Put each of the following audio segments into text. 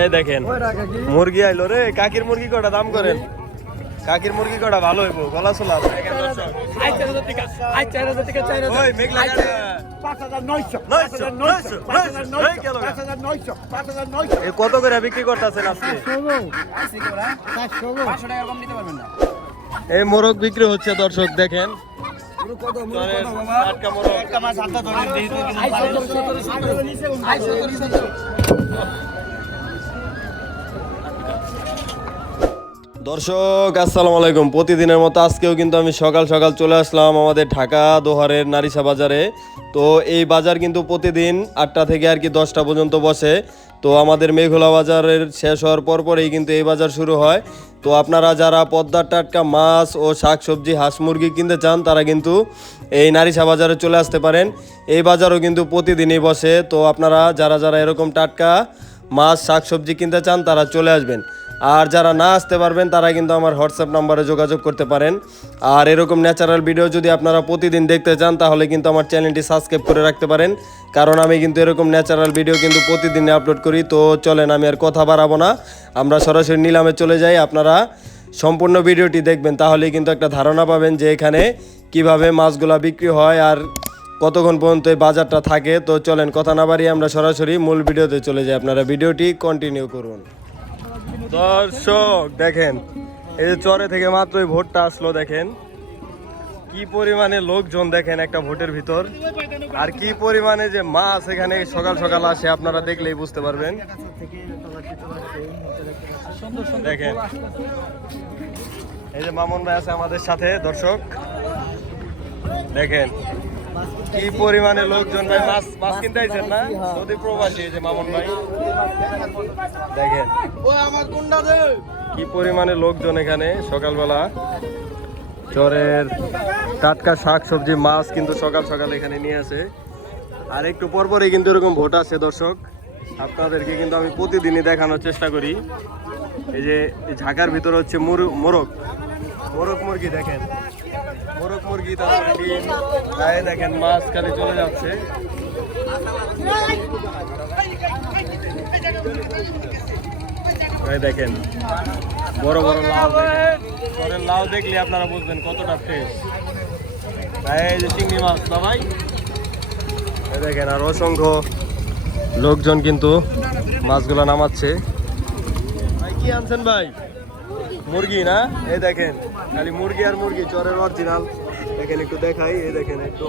এ দেখেন মুরগি আইলো রে। কাকির মুরগি কটা? দাম করেন। কাকির মুরগি কটা? ভালো হইব গলা। এ কত করে বিক্রি করতেছেন আজকে? এই মোরগ বিক্রি হচ্ছে দর্শক দেখেন। দর্শক, আসসালামু আলাইকুম। প্রতিদিনের মতো আজকেও কিন্তু আমি সকাল সকাল চলে আসলাম আমাদের ঢাকা দোহারের নারিসা বাজারে তো এই বাজার কিন্তু প্রতিদিন আটটা থেকে আর কি দশটা পর্যন্ত বসে। তো আমাদের মেঘলা বাজারের শেষ হওয়ার পর পরেই কিন্তু এই বাজার শুরু হয়। তো আপনারা যারা পদ্মার টাটকা মাছ ও শাক সবজি হাঁস মুরগি কিনতে চান, তারা কিন্তু এই নারিসা বাজারে চলে আসতে পারেন। এই বাজারও কিন্তু প্রতিদিনই বসে। তো আপনারা যারা যারা এরকম টাটকা মাছ শাক সবজি কিনতে চান, তারা চলে আসবেন। আর যারা না আসতে পারবেন, তারা কিন্তু আমার হোয়াটসঅ্যাপ নাম্বারে যোগাযোগ করতে পারেন। আর এরকম ন্যাচারাল ভিডিও যদি আপনারা প্রতিদিন দেখতে চান, তাহলে কিন্তু আমার চ্যানেলটি সাবস্ক্রাইব করে রাখতে পারেন। কারণ আমি কিন্তু এরকম ন্যাচারাল ভিডিও কিন্তু প্রতিদিনই আপলোড করি। তো চলেন, আমি আর কথা বাড়াবো না। আমরা সরাসরি নিলামে চলে যাই। আপনারা সম্পূর্ণ ভিডিওটি দেখবেন, তাহলেই কিন্তু একটা ধারণা পাবেন যে এখানে কীভাবে মাছগুলা বিক্রি হয় আর কতক্ষণ পর্যন্ত এই বাজারটা থাকে। তো চলেন, কথা না বাড়িয়ে আমরা সরাসরি মূল ভিডিওতে চলে যাই। আপনারা ভিডিওটি কন্টিনিউ করুন। দর্শক, দেখেন, এই যে চরে থেকে মাত্রই ভোটটা আসলো, দেখেন। কি পরিমাণে লোকজন, দেখেন, একটা ভোটের ভিতর। আর কি পরিমাণে যে মাছ এখানে সকাল সকাল আসে, আপনারা দেখলেই বুঝতে পারবেন। দেখেন। এই যে মামুন ভাই আছে আমাদের সাথে, দর্শক। দেখেন কি পরিমাণে লোকজন ভাই? মাছ মাছ কিনতে আইছেন না? সৌদি প্রবাসী এই যে মামুন ভাই। দেখেন। কি পরিমাণে লোকজন এখানে সকালবেলা? চরের টাটকা শাক সবজি মাছ কিন্তু সকাল সকাল এখানে নিয়ে আসে। আর একটু পরপরই কিন্তু এরকম ভোট আছে, দর্শক। আপনাদেরকে কিন্তু আমি প্রতিদিনই দেখানোর চেষ্টা করি। এই যে ঝাঁকার ভিতরে হচ্ছে মুর- মোরগ। মোরগ মুরগি দেখেন। দেখেন মাছ খালি চলে যাচ্ছে। এই দেখেন, বড় বড় লাউ দেখেন। লাউ দেখলে আপনারা বুঝবেন কতটা ফ্রেশ এই যে চিংড়ি মাছ, না ভাই? এই দেখেন, আর অসংখ্য লোকজন কিন্তু মাছগুলো নামাচ্ছে। ভাই, কি আনছেন ভাই? মুরগি না? এই দেখেন, খালি মুরগি আর মুরগি, চরের অরিজিনাল দেখেন একটু দেখাই এই দেখেন একটু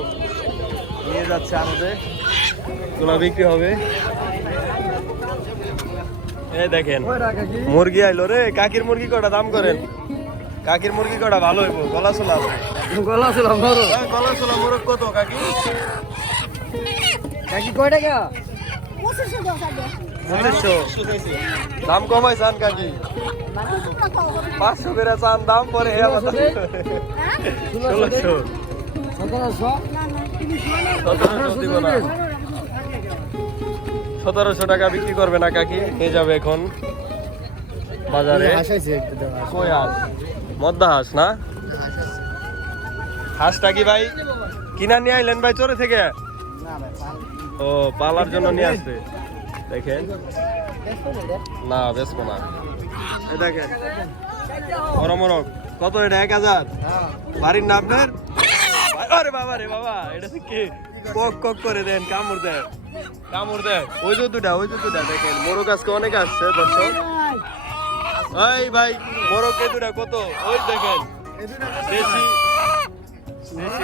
নিয়ে যাচ্ছে আমাদের। গুলা বিক্রি হবে। এই দেখেন মুরগি আইলো রে। কাকির মুরগি কটা দাম করেন। কাকির মুরগি কটা ভালো হইব। গলা আছে গলা ছিল বড় গলা চলা মুরগ কত কাকি? কাকি কয় টাকা? পঁচিশশো দাম কমাই চান কাকি? পাঁচশো করে চান দাম পরে। সতেরোশো টাকা বিক্রি করবে না কাকি, নিয়ে যাবে এখন বাজারে। কই হাঁস? মদ্দা হাঁস না? হাঁসটা কি ভাই? কিনা নিয়ে আইলেন ভাই চোরে থেকে? ও, পালার জন্য নিয়ে আসছে। দেখেন। না বেসবো না। এই দেখেন। মোরগ কত এটা? এক হাজার? বাড়ির না আপনার? আরে বাবা রে বাবা এটা কি? কক কক করে দেন কামড় দেন। কামড় দেন। ওই যে দুটা ওই যে দুটা দেখেন। মোরগ আজকে অনেক আসছে দর্শক। এই ভাই মোরগ এই দুটা কত? ওই দেখেন। দেশি। দেশি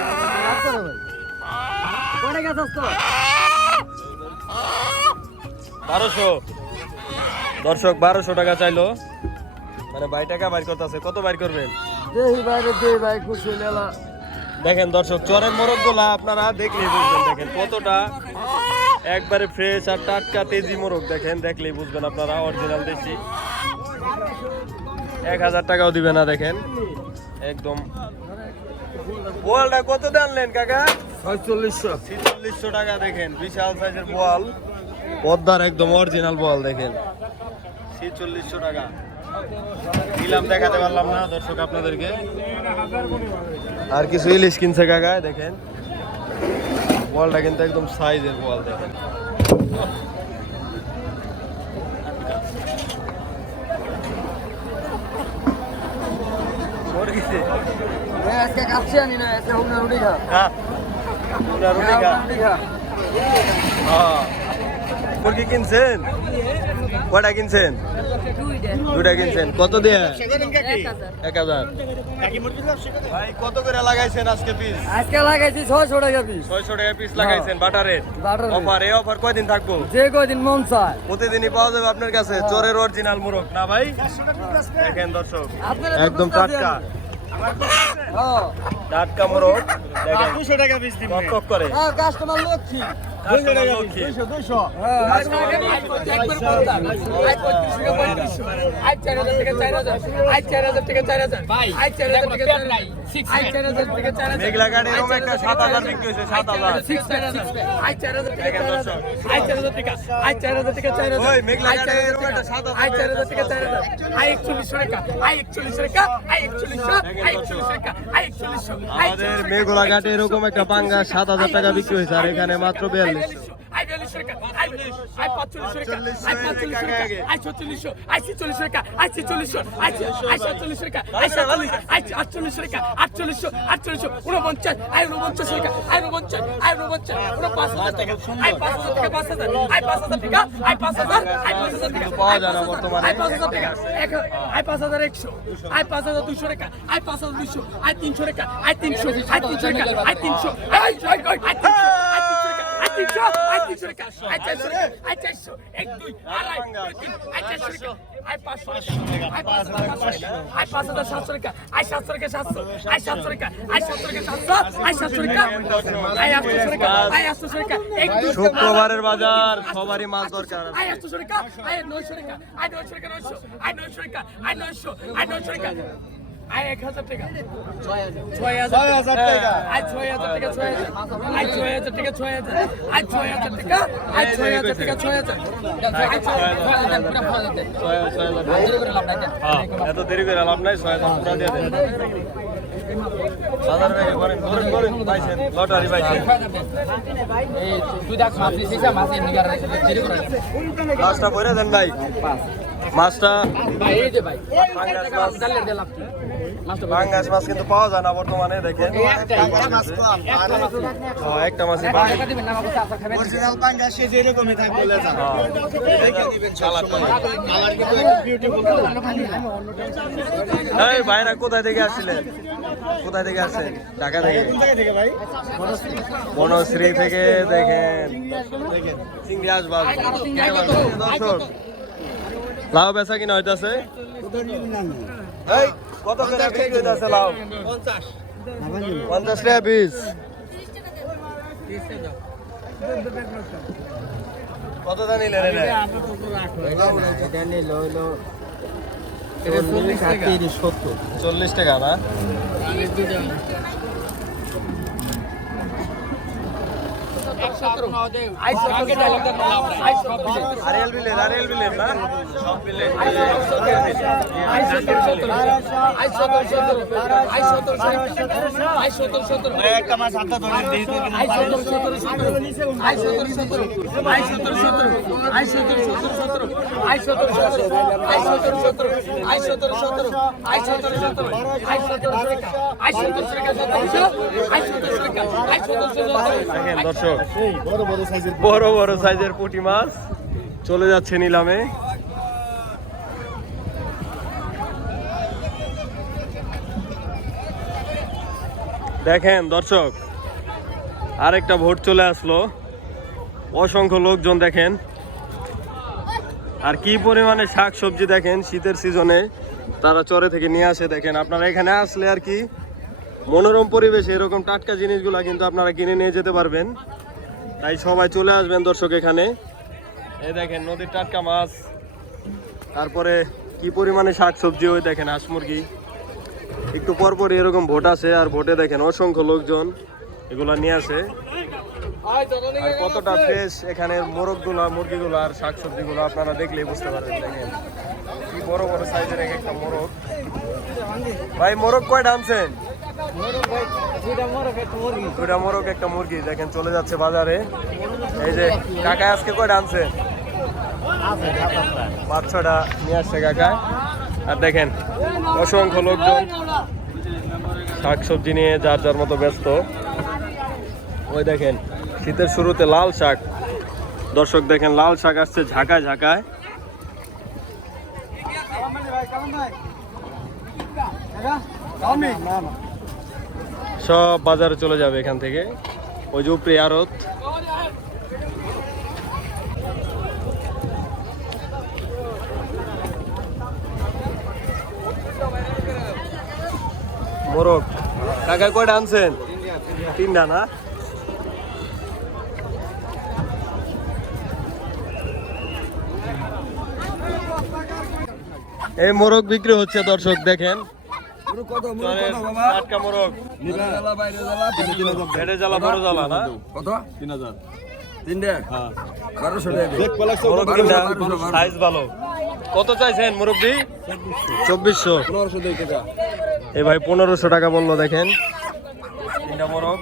বারোশো। দর্শক বারোশো টাকা চাইলো। মানে বাই টাকা বাইর করতেছে। কত বাইর করবেন? দেখেন দর্শক চরের মোরগগুলা আপনারা দেখলেই বুঝবেন দেখেন কতটা একবারে ফ্রেশ আর টাটকা তেজি মোরগ দেখেন দেখলেই বুঝবেন আপনারা অরিজিনাল দেশি। এক হাজার টাকাও দিবে না দেখেন। একদম। বোয়ালটা কত আনলেন কাকা? ছয়চল্লিশশো। ছিচল্লিশশো টাকা দেখেন বিশাল সাইজের বল পদ্মার একদম অরিজিনাল বল দেখেন। ছিচল্লিশশো টাকা। নিলাম দেখাতে পারলাম না দর্শক আপনাদেরকে। আর কিছু ইলিশ কিনছে কাকা দেখেন। বলটা কিন্তু একদম সাইজের বল দেখেন। মুরগিতে আজকে কাছে আনি না আজকে হুমনা রুটি খা। খা। পুরা রুটি খা। রুটি খা। হ্যাঁ। মুরগি কিনছেন? কয়টা কিনছেন? দুটা কিনছেন। কত দিয়ে? এক হাজার। ভাই কত করে লাগাইছেন আজকে পিস আজকে লাগাইছি ছয়শো টাকা পিস ছয়শো টাকা পিস লাগাইছেন বাটারের? অফার এই অফার কয়দিন থাকব? যে কদিন মন চায়। প্রতিদিনই পাওয়া যাবে আপনার কাছে চোরের অরিজিনাল মুরগ না ভাই? দেখেন দর্শক একদম টাটকা। হ্যাঁ। টাটকা মোরগ দেখেন। দুশো টাকা পিস দিন করে। হ্যাঁ কাস্টমার লক্ষ্মী। হ্যাঁ মেঘলা গাড়ি এরকম একটা সাত হাজার বিক্রি হয়েছে সাত হাজার মেঘলা আমাদের ঘাটে এরকম একটা পাঙ্গা সাত হাজার টাকা বিক্রি হয়েছে আর এখানে মাত্র বিয়াল্লিশ আই বিয়াল্লিশ টাকা আই আই পাঁচচল্লিশ টাকা আই পাঁচচল্লিশ টাকা আই ছচল্লিশশো আই ছিচল্লিশ টাকা আই ছিচল্লিশশো আই আই সাতচল্লিশ টাকা আই সাতচল্লিশ আই আটচল্লিশ টাকা আটচল্লিশশো আটচল্লিশশো উনপঞ্চাশ আই উনপঞ্চাশ টাকা আই উনপঞ্চাশ আই উনপঞ্চাশ উন পাঁচ হাজার টাকা আই পাঁচ হাজার টাকা পাঁচ হাজার আই পাঁচ হাজার টাকা আই পাঁচ হাজার আই পাঁচ হাজার টাকা পাওয়া যায় না বর্তমানে। আই পাঁচ হাজার টাকা এক আই পাঁচ হাজার একশো আই পাঁচ হাজার দুশো টাকা আই পাঁচ হাজার দুশো আই তিনশো টাকা আই তিনশো আই তিনশো টাকা আই তিনশো আই তিনশো আই তিনশো টাকা আই তিনশো আই তিনশো টাকা আই চারশো টাকা আই চারশো এক দুই আড়াই তিন আই চারশো টাকা আই পাঁচশো টাকা আই পাঁচ হাজার সাতশো আই পাঁচ হাজার সাতশো টাকা আই সাতশো টাকা সাতশো আই সাতশো টাকা আই সাতশো টাকা সাতশো আই সাতশো টাকা আই আটশো টাকা আই আটশো টাকা এক দুই শুক্রবারের বাজার সবারই মাছ দরকার আই আটশো টাকা আই নয়শো টাকা আই নয়শো টাকা নয়শো আই নয়শো টাকা আই নয়শো আই নয়শো টাকা আই এক হাজার টাকা। ছয় হাজার টাকা। আই ছয় হাজার টাকা ছয় হাজার। আই ছয় হাজার টাকা ছয় হাজার। আই ছয় হাজার টাকা আই ছয় হাজার টাকা ছয় হাজার। হ্যাঁ, এত দেরি করে লাভ নাই ছয় হাজার পুরা দিয়ে দেন। মাছটা ভাই। মাছটা ভাই এই যে ভাই পাঙ্গাস মাছ কিন্তু পাওয়া যায় না বর্তমানে দেখেন। একটা মাছ এই ভাইরা কোথায় থেকে আসছিলেন? কোথায় থেকে আসছেন? ঢাকা থেকে। বনশ্রী থেকে দেখেন। চিংড়ি দর্শক লাউ বেচা কিনা হইতাছে? এই কত করে বিক্রি হইতাছে লাউ পঞ্চাশ টাকা পিস কত জানি লেনে নেয় চল্লিশ টাকা না আরিয়াল বিলের আরিয়াল বিলের না সব বিলের একটা মাছ হাতে দর্শক বড় বড় সাইজের পুঁটি মাছ। চলে যাচ্ছে নিলামে। দেখেন, দর্শক, আরেকটা ভোট চলে আসলো। অসংখ্য লোকজন দেখেন। আর কি পরিমাণে শাক সবজি দেখেন শীতের সিজনে, তারা চরে থেকে নিয়ে আসে দেখেন। আপনারা এখানে আসলে আর কি মনোরম পরিবেশে এরকম টাটকা জিনিসগুলো কিন্তু আপনারা কিনে নিয়ে যেতে পারবেন। তাই সবাই চলে আসবেন দর্শক এখানে। এই দেখেন, নদীর টাটকা মাছ। তারপরে কি পরিমাণে শাক সবজি ওই দেখেন, হাঁস মুরগি। একটু পরপর এরকম ভোট আছে আর ভোটে দেখেন অসংখ্য লোকজন এগুলা নিয়ে আসে। আর কতটা ফ্রেশ এখানে মোরগগুলা, মুরগিগুলো আর শাক সবজিগুলো আপনারা দেখলেই বুঝতে পারবেন, দেখেন। কি বড় বড় সাইজের এক একটা মোরগ। ভাই, মোরগ কয়টা আনছেন? দুটা মোরগ, একটা মুরগি। দেখেন, চলে যাচ্ছে বাজারে। এই যে কাকা আজকে কয়টা আনছে পাঁচ ছটা নিয়ে আসছে কাকা আর দেখেন, অসংখ্য লোকজন শাক সবজি নিয়ে যার যার মতো ব্যস্ত। ওই দেখেন, শীতের শুরুতে লাল শাক। দর্শক দেখেন, লাল শাক আসছে ঝাঁকায় ঝাঁকায়। সব বাজারে চলে যাবে এখান থেকে। ওই যে উপরে আড়ত। মোরগ কাকা কয়টা আনছেন? তিনটা না? এই মোরগ বিক্রি হচ্ছে দর্শক দেখেন। টাটকা মোরগ জ্বালা বড় জ্বালা না? কত? তিন হাজার। ভালো। কত চাইছেন মুরব্বি চব্বিশশো। পনেরোশো এই ভাই পনেরোশো টাকা বলল দেখেন। তিনটা মোরগ।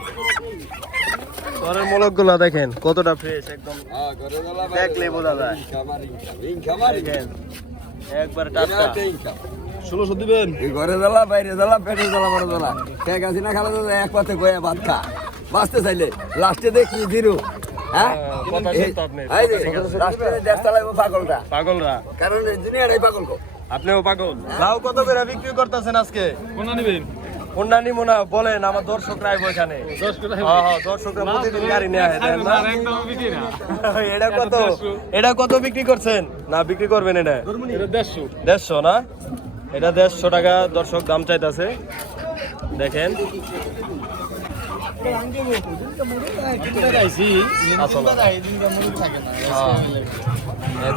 চরের মোরগগুলা দেখেন কতটা ফ্রেশ একদম। দেখলেই বোঝা যায়। দেখেন একবার টাটকা। ষোলোশো দিবেন? এই ঘরে জ্বালা বাইরে জ্বালা পেটে জ্বালা বড় জ্বালা। খালা এক পাতে গয়া ভাত খা। বাঁচতে চাইলে লাস্টে দেখি জিরো হ্যাঁ? কথা এই- শুনতো আপনি। এই যে, লাস্টে দেশ চালাইবো পাগলটা। পাগলরা। কারণ এই দুনিয়াটাই পাগল আপনিও পাগল? লাউ কত করে বিক্রি করতেছেন আজকে? কোনটা নেবেন? কোনটা নিবো না বলেন আমার দর্শকরা আইবো এখানে। হ্যাঁ হ্যাঁ দর্শকরা প্রতিদিন গাড়ি নিয়ে আসে এটা কত? এটা কত বিক্রি করছেন? না বিক্রি করবেন এটা। দেড়শো। দেড়শো না? এটা দেড়শো টাকা দর্শক দাম চাইতেছে। দেখেন। হ্যাঁ।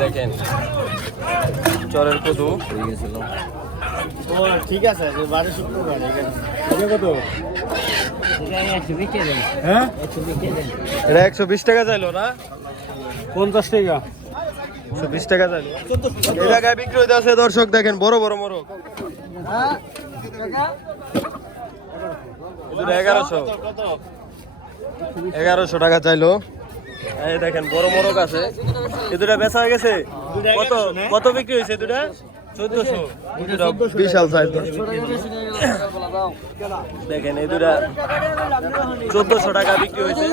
দেখেন চরের কদু। ঠিক আছে বারো শুক্রবার এটা কত? হ্যাঁ? এটা একশো বিশ টাকা চাইলো না? পঞ্চাশ টাকা। একশো বিশ টাকা চাইলো। এই জায়গায় বিক্রি হইতে আছে দর্শক দেখেন বড় বড় মোরগ। এগুলো এগারোশো। এগারোশো টাকা চাইলো। এই দেখেন বড় মোরগ আছে। এ দুটা বেচা হয়ে গেছে? কত কত বিক্রি হয়েছে দুটা বিশাল সাইজ দেখেন এই দুটা চোদ্দশো টাকা বিক্রি হয়েছে।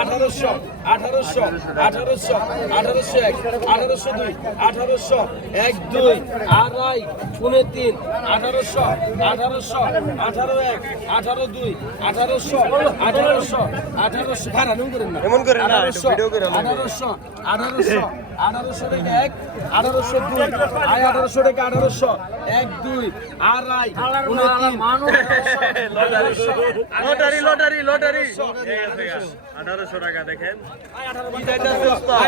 আঠারোশো আঠারোশো আঠারোশো আঠারোশো এক আঠারোশো দুই আঠারোশো এক দুই আড়াই পনেরো তিন আঠারোশো আঠারোশো আঠারো এক আঠারো দুই আঠারোশো আঠারোশো এমন করেন না, আঠারোশো ভিডিও করে আঠারোশো আঠারোশো টাকা এক আঠারোশো দুই আয় আঠারোশো টাকা আঠারোশো এক দুই আড়াই লটারি লটারি লটারি আঠারোশো টাকা দেখেন কি চাইতেছে উস্তাদ?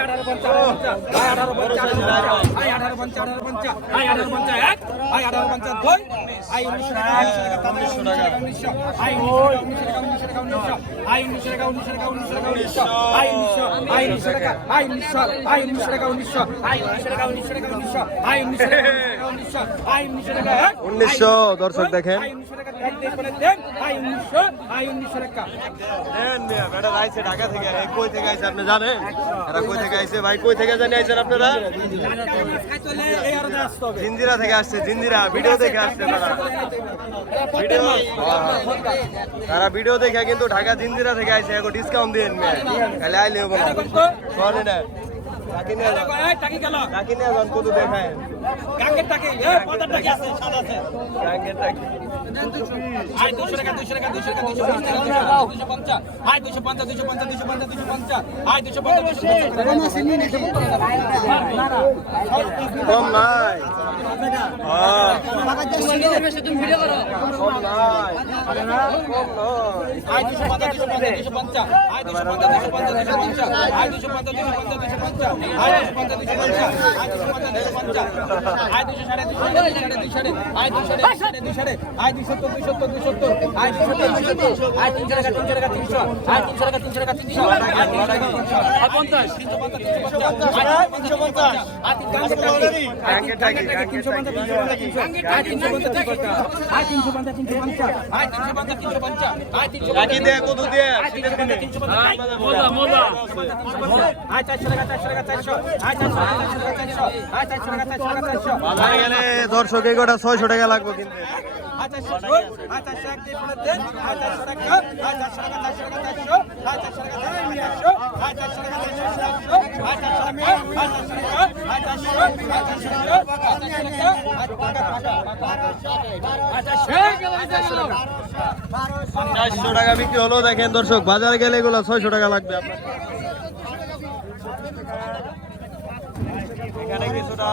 উনিশশো দর্শক দেখেন। দেন মিয়া, বেটা আইছে ঢাকা থেকে। কই থেকে আইছে আপনি জানেন? এরা কই থেকে আইছে ভাই? কই থেকে জানি আপনারা? জিঞ্জিরা থেকে আসছে জিঞ্জিরা ভিডিও দেখে আসছে তারা। ভিডিও? দেখে কিন্তু ঢাকা জিঞ্জিরা থেকে এখন ডিসকাউন্ট দিয়ে আইলে হবে না। না। টাকি নিয়ে যান। টাকি নিয়ে যান কত দেখায়। গাঙ্গের টাকি। আয় দুশো টাকা দুশো টাকা দুশো টাকা দুশো পঞ্চাশ দুশো পঞ্চাশ আয় দুশো পঞ্চাশ দুশো পঞ্চাশ দুশো পঞ্চাশ দুশো পঞ্চাশ আয় দুশো পঞ্চাশ দুশো কম নাই হ্যাঁ কম নাই আয় দুশো পঞ্চাশ দুশো পঞ্চাশ দুশো পঞ্চাশ আয় দুশো পঞ্চাশ দুশো পঞ্চাশ দুশো পঞ্চাশ আয় দুশো পঞ্চাশ দুশো পঞ্চাশ দুশো পঞ্চাশ আয় দুশো পঞ্চাশ দুশো পঞ্চাশ আয় দুশো পঞ্চাশ দুশো পঞ্চাশ আয় দুশো সাড়ে দুশো সাড়ে দুশো সাড়ে আয় দুশো সাড়ে দুশো সাড়ে আয় দুশো দুই সত্তর দুই সত্তর দুই সত্তর আয় দুই সত্তর দুই সত্তর আয় তিনশো টাকা তিনশো টাকা তিনশো আয় তিনশো টাকা তিনশো টাকা তিনশো পঞ্চাশ তিনশো পঞ্চাশ তিনশো পঞ্চাশ তিনশো পঞ্চাশ তিনশো দর্শক এগোটা ছয়শো টাকা লাগবে কিন্তু আচ্ছা চারশো আয় চারশো এক দিয়ে পনেরো দেন আয় চারশো টাকা আয় চারশো টাকা চারশো টাকা চারশো আয় চারশো টাকা চারশো আয় চারশো টাকা চারশো চারশো আয় চারশো টাকা আয় চারশো টাকা আয় চারশো আয় চারশো টাকা আয় চারশো টাকা আয় চারশো টাকা বিক্রি হলো দেখেন দর্শক বাজারে গেলে এগুলো ছয়শো টাকা লাগবে আপনার এখানে কিছুটা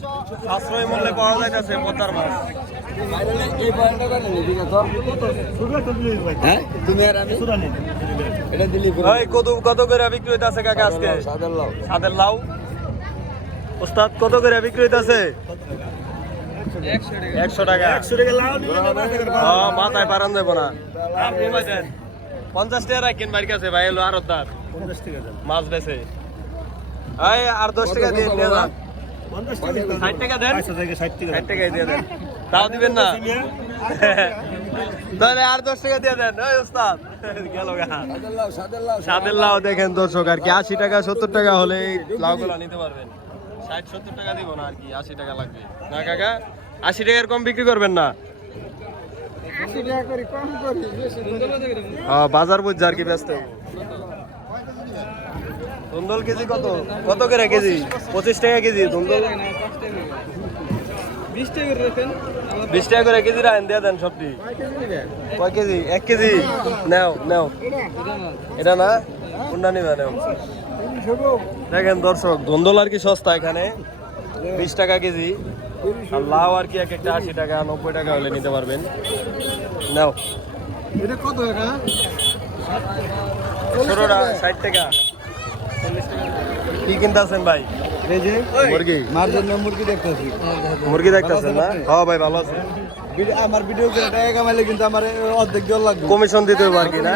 সাশ্রয় মূল্যে পাওয়া যাইতেছে পদ্মার মাছ হ্যাঁ? কত কত করে বিক্রি হইতাছে কাকা আজকে? লাও সাদের লাউ। ওস্তাদ কত করে বিক্রি হইতাছে একশো টাকা। একশো টাকা মাথায় পারান দেবো না। পঞ্চাশ টাকা রাখেন বাড়ির কাছে ভাই এলো আরও তার মাছ বেছে। এই আর দশ টাকা দিয়ে দিয়ে যান। ষাট টাকা দেন। ষাট টাকাই দিয়ে দেন। তাও দিবেন না? তাহলে আর দশ টাকা দিয়ে দেন। ওস্তাদ। সাদার লাউ দেখেন দর্শক আর কি আশি টাকা সত্তর টাকা হলে লাউগুলো নিতে পারবেন। ষাট সত্তর টাকা দিব না আর কি আশি টাকা লাগবে। না কাকা? আশি টাকার কম বিক্রি করবেন না? হ্যাঁ, বাজার বুঝছে আর কি ব্যস্ত। ধুন্দল কেজি কত? কত করে কেজি? পঁচিশ টাকা কেজি ধুন্দল বিশ টাকা করে কেজি রাখেন দিয়ে দেন সবটি। কয় কেজি? এক কেজি। নাও নাও। এটা না? কোনটা নিবে নাও। দেখেন দর্শক ধুন্দল আর কি সস্তা এখানে। বিশ টাকা কেজি। আর লাউ আর কি এক একটা আশি টাকা নব্বই টাকা হলে নিতে পারবেন। নাও। ছোটটা ষাট টাকা? ষাট টাকা। কি কিনতেছেন ভাই? মুরগি। মার জন্য মুরগি দেখতেছি। মুরগি দেখতেছেন না? হ্যাঁ ভাই ভালো আছে। আমার ভিডিও করে টাকা কামাইলে কিন্তু আমার অর্ধেক জল লাগবে। কমিশন দিতে হবে আর কি না?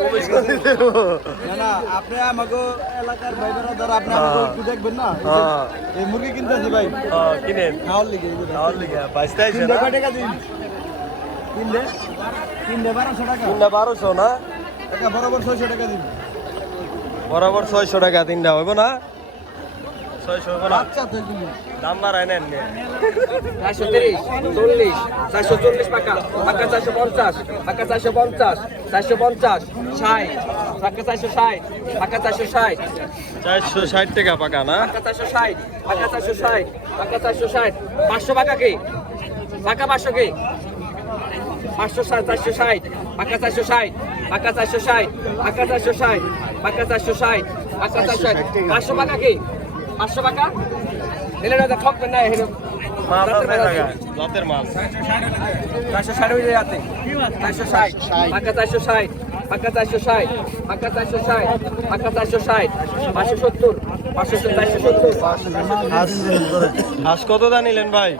কমিশন দিতে হবে। না না আপনি আমাকে এলাকার ভাই ধর আপনি আমাকে একটু দেখবেন না? হ্যাঁ। এই মুরগি কিনতেছি ভাই। হ্যাঁ, কিনেন। খাওয়ার লিগে খাওয়ার লিগে বাইশটা আইসে তিনটে টাকা দিন? তিনটে? তিনটে বারোশো টাকা। তিনটা বারোশো না? টাকা বরাবর ছয়শো টাকা দিন। বরাবর ছয়শো টাকা তিনটা হইব না ছয়শো হইব না আচ্ছা দাম বাড়ায় নেন চারশো তিরিশ চল্লিশ চারশো চল্লিশ পাকা পাকা চারশো পঞ্চাশ পাকা চারশো পঞ্চাশ চারশো পঞ্চাশ ষাট পাকা চারশো ষাট পাকা চারশো ষাট চারশো ষাট টাকা পাকা না পাকা চারশো ষাট পাকা চারশো ষাট পাকা চারশো ষাট পাঁচশো পাকা কে পাকা পাঁচশো কে পাঁচশো চারশো ষাট পাকা চারশো ষাট পাকা চারশো ষাট পাকা চারশো ষাট পাকা চারশো ষাট পাকা চারশো ষাট। পাঁচশো পাকা কি? পাঁচশো পাকা এলে না ঠকবেন না মাছ চারশো ষাট হয়ে যাতে। চারশো ষাট। পাকা চারশো ষাট। পাকা চারশো ষাট। পাকা চারশো ষাট। পাকা চারশো ষাট। পাঁচশো সত্তর। হাঁস কত দা নিলেন ভাই?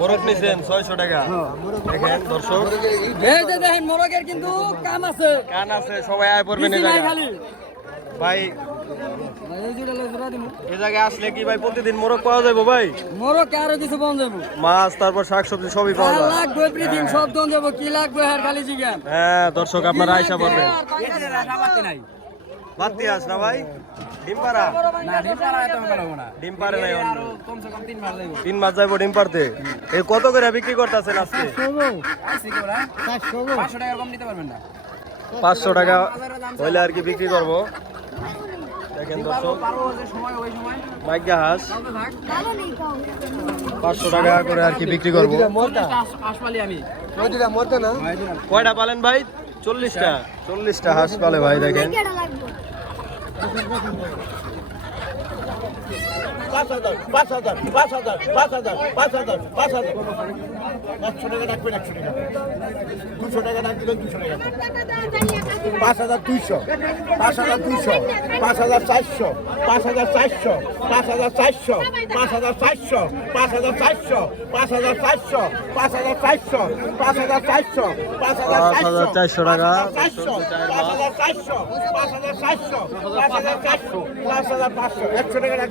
মোরগ নিছেন ছয়শো টাকা। দেখেন দর্শক। দেখেন মোরগের কিন্তু কাম আছে। কান আছে সবাই আয় পড়বেন ভাই এই জায়গায় আসলে কি ভাই প্রতিদিন মোরগ পাওয়া যাব ভাই? মোরগ কারও কিছু বন্ধ যাব। মাছ তারপর শাকসবজি সবই পাওয়া লাগবে এভরিথিং সব দন যাব। কি লাগবে আর খালি জিগান হ্যাঁ দর্শক আপনারা আইসা পারবেন বাতি আস না ভাই। ডিম পাড়া? ডিম পারে নাই অন্য। তিন মাস যাইবো। ডিম পারতে এই কত করে বিক্রি করতেছেন আজকে? পাঁচশো টাকা হইলে আর কি বিক্রি করব। দেখেন দর্শক। মাইকা হাঁস। পাঁচশো টাকা করে আর কি বিক্রি করব। কয়টা পালেন ভাই? চল্লিশটা। চল্লিশটা হাঁস পালে ভাই দেখেন। পাঁচ হাজার পাঁচ হাজার পাঁচ হাজার পাঁচ হাজার পাঁচ হাজার পাঁচ হাজার একশো টাকা রাখবেন একশো টাকা দুশো টাকা রাখবেন দুশো টাকা পাঁচ হাজার দুইশো পাঁচ হাজার দুইশো পাঁচ হাজার চারশো পাঁচ হাজার চারশো পাঁচ হাজার চারশো পাঁচ হাজার চারশো পাঁচ হাজার চারশো পাঁচ হাজার চারশো পাঁচ হাজার চারশো পাঁচ হাজার চারশো পাঁচ হাজার চারশো টাকা চারশো পাঁচ হাজার চারশো পাঁচ হাজার চারশো পাঁচ হাজার চারশো পাঁচ হাজার পাঁচশো একশো টাকা রাখ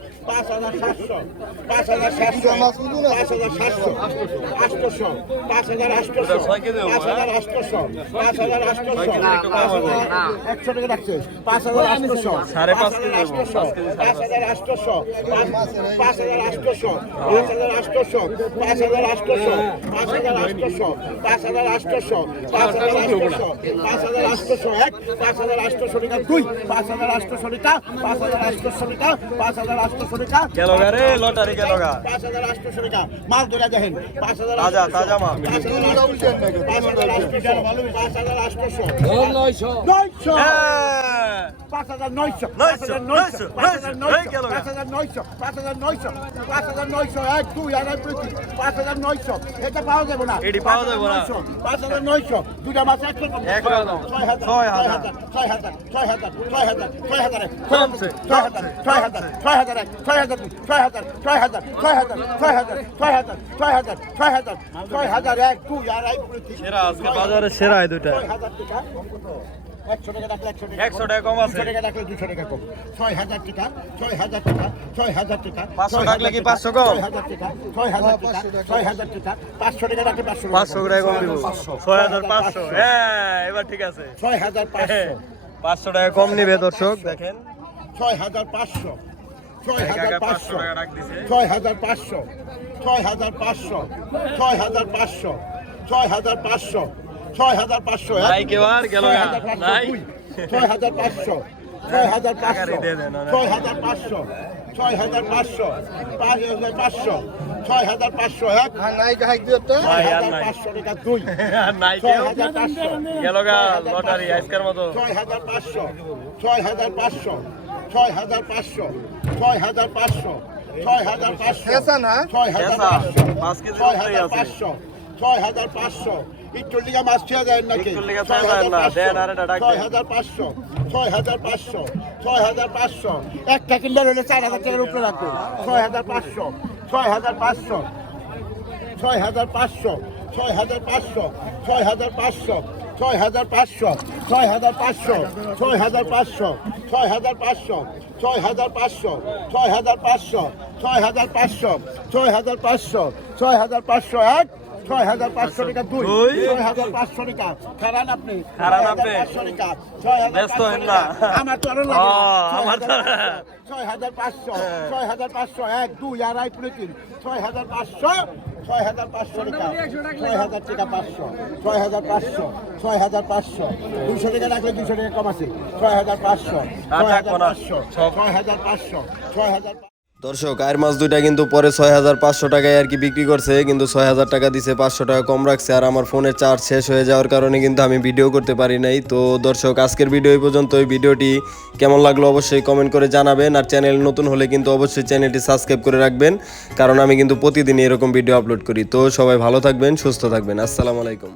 পাঁচ হাজার সাতশো পাঁচ হাজার সাতশো পাঁচ হাজার সাতশো আটশোশো পাঁচ হাজার আটশোশো পাঁচ হাজার আটশোশো পাঁচ হাজার আটশোশো পাঁচ হাজার পাঁচ হাজার আটশোশো পাঁচ হাজার আটশোশো পাঁচ হাজার আটশোশো পাঁচ হাজার আটশোশো পাঁচ হাজার আটশোশো পাঁচ হাজার আটশোশো পাঁচ হাজার আটশোশো পাঁচ হাজার আটশোশো পাঁচ হাজার আটশোশো পাঁচ হাজার আটশোশো পাঁচ হাজার আটশোশো দুই পাঁচ হাজার আটশোশো পাঁচ হাজার আটশোশো পাঁচ হাজার আটশোশো টাকা গেল গা রে লটারি গেল গা। পাঁচ হাজার আটশোশো টাকা মাল ধরে দেখেন পাঁচ হাজার তাজা, তাজা মাল। পাঁচ হাজার আটশোশো পাঁচ হাজার আটশোশো পাঁচ হাজার আটশোশো নয়শো। নয়শো। হ্যাঁ। পাঁচ হাজার নয়শো পাঁচ হাজার নয়শো পাঁচ হাজার নয়শো। পাঁচ হাজার নয়শো পাঁচ হাজার নয়শো পাঁচ হাজার নয়শো এক দুই আড়াই তিন পাঁচ হাজার নয়শো এটা পাওয়া যাবে না এটি পাওয়া যাবে না। পাঁচ হাজার নয়শো দুটা মাছ এক। ছয় হাজার ছয় হাজার। ছয় হাজার ছয় হাজার ছয় হাজার ছয় হাজার। ছয় হাজার ছয় হাজার ছয় হাজার ছয় হাজার ছয় হাজার ছয় হাজার ছয় হাজার ছয় হাজার ছয় হাজার ছয় হাজার ছয় হাজার এক দুই আড়াই তিন সেরা আজকে বাজারে সেরা দুইটা ছয় হাজার টাকা একশো টাকা একশো টাকা কম আছে টাকা রাখলে দুশো টাকা কম ছয় হাজার টাকা ছয় হাজার টাকা ছয় হাজার টাকা পাঁচশো ছয় রাখলে কি পাঁচশো কম? হাজার টাকা ছয় হাজার টাকা ছয় হাজার টাকা পাঁচশো টাকা রাখলে পাঁচশো পাঁচশো টাকা কম দিব ছয় হাজার পাঁচশো হ্যাঁ এবার ঠিক আছে ছয় হাজার পাঁচশো পাঁচশো টাকা কম নিবে দর্শক দেখেন ছয় হাজার পাঁচশো ছয় হাজার পাঁচশো ছয় হাজার পাঁচশো ছয় হাজার পাঁচশো ছয় হাজার পাঁচশো ছয় হাজার পাঁচশো ছয় হাজার পাঁচশো গেল ছয় হাজার পাঁচশো নাই। ছয় হাজার পাঁচশো ছয় হাজার পাঁচশো। ছয় হাজার পাঁচশো ছয় হাজার পাঁচশো পাঁচ হাজার পাঁচশো ছয় হাজার পাঁচশো এক ছয় হাজার পাঁচশো টাকা দুই ছয় হাজার পাঁচশো গেল গা লটারি। আজকের মতো ছয় হাজার পাঁচশো ছয় হাজার পাঁচশো ছয় হাজার পাঁচশো ছয় হাজার পাঁচশো ছয় হাজার পাঁচশো ছয় হাজার পেঁচা, পাঁচশো ছয় হাজার পাঁচশো ছয় হাজার পাঁচশো একটু লিগা মাছ ছেড়ে দেন নাকি ছয় হাজার পাঁচশো, ছয় হাজার পাঁচশো ছয় হাজার পাঁচশো ছয় হাজার পাঁচশো একটা কিনলে হলে চার হাজার টাকার উপরে রাখো ছয় হাজার পাঁচশো ছয় হাজার পাঁচশো ছয় হাজার পাঁচশো ছয় হাজার পাঁচশো ছয় হাজার পাঁচশো ছয় হাজার পাঁচশো ছয় হাজার পাঁচশো ছয় হাজার পাঁচশো ছয় হাজার পাঁচশো ছয় হাজার পাঁচশো ছয় হাজার পাঁচশো ছয় হাজার পাঁচশো ছয় হাজার পাঁচশো ছয় হাজার পাঁচশো এক ছয় হাজার পাঁচশো টাকা দুই। ছয় হাজার পাঁচশো টাকা। খারান আপনি। খারান ছয় হাজার আপনি। পাঁচশো টাকা ছয় হাজার ব্যস্ত পাঁচশো হন না। আমার তো আরও লাগে আমার ছয় হাজার পাঁচশো ছয় হাজার পাঁচশো এক দুই আড়াই পুরে তিন। ছয় হাজার পাঁচশো ছয় হাজার পাঁচশো টাকা। ছয় হাজার টাকা পাঁচশো ছয় হাজার পাঁচশো ছয় হাজার পাঁচশো। দুশো টাকা রাখলে দুশো টাকা কম আছে ছয় হাজার পাঁচশো ছয় হাজার পাঁচশো ছয় হাজার পাঁচশো ছয় হাজার দর্শক, আয়ের মাছ দুইটা কিন্তু পরে ছয় হাজার পাঁচশো টাকায় আর কি বিক্রি করছে, কিন্তু ছয় হাজার টাকা দিছে, পাঁচশো টাকা কম রাখছে, আর আমার ফোনের চার্জ শেষ হয়ে যাওয়ার কারণে কিন্তু আমি ভিডিও করতে পারি নাই। তো দর্শক, আজকের ভিডিও এই পর্যন্ত এই ভিডিওটি কেমন লাগল অবশ্যই কমেন্ট করে জানাবেন, আর চ্যানেল নতুন হলে কিন্তু অবশ্যই চ্যানেলটি সাবস্ক্রাইব করে রাখবেন, কারণ আমি কিন্তু প্রতিদিন এরকম ভিডিও আপলোড করি। তো সবাই ভালো থাকবেন, সুস্থ থাকবেন। আসসালামু আলাইকুম।